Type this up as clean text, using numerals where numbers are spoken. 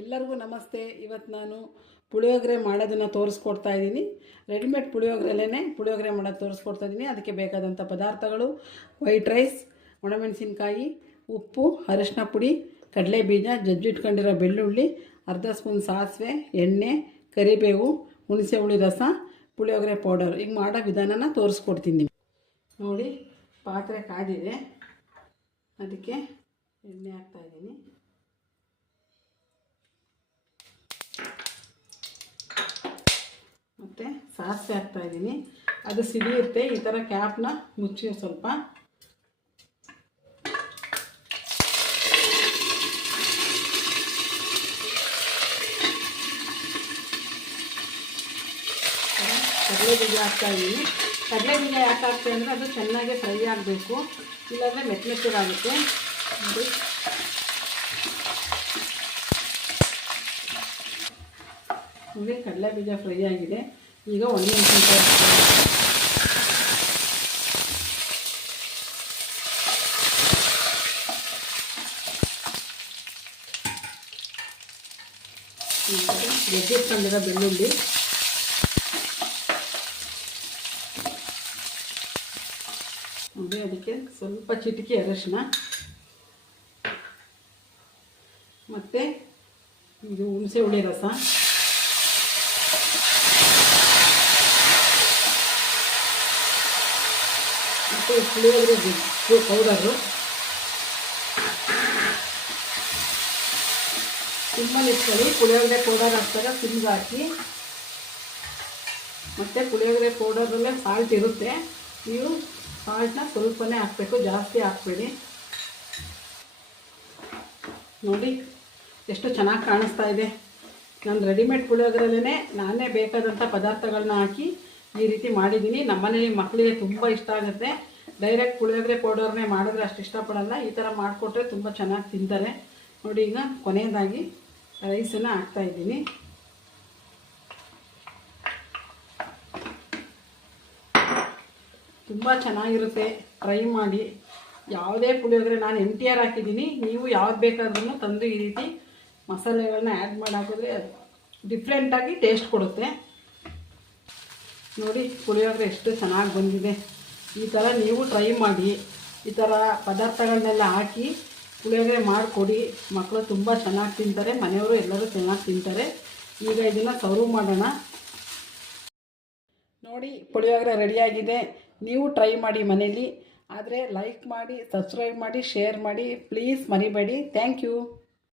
ಎಲ್ಲರಿಗೂ ನಮಸ್ತೆ. ಇವತ್ತು ನಾನು ಪುಳಿಯೋಗರೆ ಮಾಡೋದನ್ನು ತೋರಿಸ್ಕೊಡ್ತಾ ಇದ್ದೀನಿ. ರೆಡಿಮೇಡ್ ಪುಳಿಯೋಗರೆಲ್ಲೇ ಪುಳಿಯೋಗರೆ ಮಾಡೋದು ತೋರಿಸ್ಕೊಡ್ತಾ ಇದ್ದೀನಿ. ಅದಕ್ಕೆ ಬೇಕಾದಂಥ ಪದಾರ್ಥಗಳು: ವೈಟ್ ರೈಸ್, ಒಣಮೆಣಸಿನ್ಕಾಯಿ, ಉಪ್ಪು, ಅರಿಶಿನ ಪುಡಿ, ಕಡಲೆ ಬೀಜ, ಜಜ್ಜಿಟ್ಕೊಂಡಿರೋ ಬೆಳ್ಳುಳ್ಳಿ, ಅರ್ಧ ಸ್ಪೂನ್ ಸಾಸಿವೆ, ಎಣ್ಣೆ, ಕರಿಬೇವು, ಹುಣಸೆ ಹುಳಿ ರಸ, ಪುಳಿಯೋಗರೆ ಪೌಡರ್. ಈಗ ಮಾಡೋ ವಿಧಾನನ ತೋರಿಸ್ಕೊಡ್ತೀನಿ. ನೋಡಿ, ಪಾತ್ರೆ ಕಾದಿದೆ, ಅದಕ್ಕೆ ಎಣ್ಣೆ ಹಾಕ್ತಾಯಿದ್ದೀನಿ. ಮತ್ತು ಸಾಸಿವೆ ಹಾಕ್ತಾಯಿದ್ದೀನಿ. ಅದು ಸಿಡಿಯುತ್ತೆ. ಈ ಥರ ಕ್ಯಾಪ್ನ ಮುಚ್ಚಿ ಸ್ವಲ್ಪ. ಕಡಲೆ ಬೀಜ ಹಾಕ್ತಾಯಿದ್ದೀನಿ. ಕಡಲೆ ಬೀಜ ಯಾಕೆ ಹಾಕ್ತೇವೆ ಅಂದರೆ ಅದು ಚೆನ್ನಾಗಿ ಫ್ರೈ ಆಗಬೇಕು, ಇಲ್ಲಾಂದರೆ ಮೆತ್ತಗಾಗುತ್ತೆ. ನೋಡಿ, ಕಡಲೆ ಬೀಜ ಫ್ರೈ ಆಗಿದೆ. ಈಗ ಒಣಮೆಣಸಿನ್ಕಾಯಿ ಜಜ್ಜಿಟ್ಕೊಂಡಿರೋ ಬೆಳ್ಳುಳ್ಳಿ, ನೋಡಿ ಅದಕ್ಕೆ ಸ್ವಲ್ಪ ಚಿಟಿಕೆ ಅರಿಶಿನ, ಮತ್ತು ಇದು ಹುಣಸೆ ಹುಳಿ ರಸ, ಮತ್ತು ಪುಳಿಯೋಗರೆ ಪೌಡರು. ಸಿಮ್ಮಲ್ಲಿ ಇಟ್ಕೊಳ್ಳಿ. ಪುಳಿಯೋಗರೆ ಪೌಡರ್ ಹಾಕ್ದಾಗ ಸಿಮ್ಗೆ ಹಾಕಿ. ಮತ್ತು ಪುಳಿಯೋಗರೆ ಪೌಡರಲ್ಲೇ ಸಾಲ್ಟ್ ಇರುತ್ತೆ, ನೀವು ಸಾಲ್ಟನ್ನ ಸ್ವಲ್ಪನೇ ಹಾಕಬೇಕು, ಜಾಸ್ತಿ ಹಾಕಬೇಡಿ. ನೋಡಿ ಎಷ್ಟು ಚೆನ್ನಾಗಿ ಕಾಣಿಸ್ತಾ ಇದೆ. ನಾನು ರೆಡಿಮೇಡ್ ಪುಳಿಯೋಗರೆಲ್ಲೇ ನಾನೇ ಬೇಕಾದಂಥ ಪದಾರ್ಥಗಳನ್ನ ಹಾಕಿ ಈ ರೀತಿ ಮಾಡಿದ್ದೀನಿ. ನಮ್ಮನೇಲಿ ಮಕ್ಕಳಿಗೆ ತುಂಬ ಇಷ್ಟ ಆಗುತ್ತೆ. ಡೈರೆಕ್ಟ್ ಪುಳಿಯೋಗರೆ ಪೌಡರ್ನೇ ಮಾಡಿದ್ರೆ ಅಷ್ಟು ಇಷ್ಟಪಡಲ್ಲ. ಈ ಥರ ಮಾಡಿಕೊಟ್ರೆ ತುಂಬ ಚೆನ್ನಾಗಿ ತಿಂತಾರೆ. ನೋಡಿ, ಈಗ ಕೊನೆಯದಾಗಿ ರೈಸನ್ನು ಹಾಕ್ತಾಯಿದ್ದೀನಿ. ತುಂಬ ಚೆನ್ನಾಗಿರುತ್ತೆ, ಟ್ರೈ ಮಾಡಿ. ಯಾವುದೇ ಪುಳಿಯೋಗರೆ ನಾನು MTR ಹಾಕಿದ್ದೀನಿ, ನೀವು ಯಾವ್ದು ಬೇಕಾದ್ರೂ ತಂದು ಈ ರೀತಿ ಮಸಾಲೆಗಳನ್ನ ಆ್ಯಡ್ ಮಾಡಿ ಹಾಕಿದ್ರೆ ಅದು ಡಿಫ್ರೆಂಟಾಗಿ ಟೇಸ್ಟ್ ಕೊಡುತ್ತೆ. ನೋಡಿ, ಪುಳಿಯೋಗರೆ ಎಷ್ಟು ಚೆನ್ನಾಗಿ ಬಂದಿದೆ. ಈ ಥರ ನೀವು ಟ್ರೈ ಮಾಡಿ. ಈ ಥರ ಪದಾರ್ಥಗಳನ್ನೆಲ್ಲ ಹಾಕಿ ಪುಳಿಯೋಗರೆ ಮಾಡಿಕೊಡಿ. ಮಕ್ಕಳು ತುಂಬ ಚೆನ್ನಾಗಿ ತಿಂತಾರೆ, ಮನೆಯವರು ಎಲ್ಲರೂ ಚೆನ್ನಾಗಿ ತಿಂತಾರೆ. ಈಗ ಇದನ್ನು ಸರ್ವ್ ಮಾಡೋಣ. ನೋಡಿ, ಪುಳಿಯೋಗರೆ ರೆಡಿಯಾಗಿದೆ. ನೀವು ಟ್ರೈ ಮಾಡಿ ಮನೇಲಿ. ಆದರೆ ಲೈಕ್ ಮಾಡಿ, ಸಬ್ಸ್ಕ್ರೈಬ್ ಮಾಡಿ, ಶೇರ್ ಮಾಡಿ, ಪ್ಲೀಸ್ ಮರಿಬೇಡಿ. Thank you.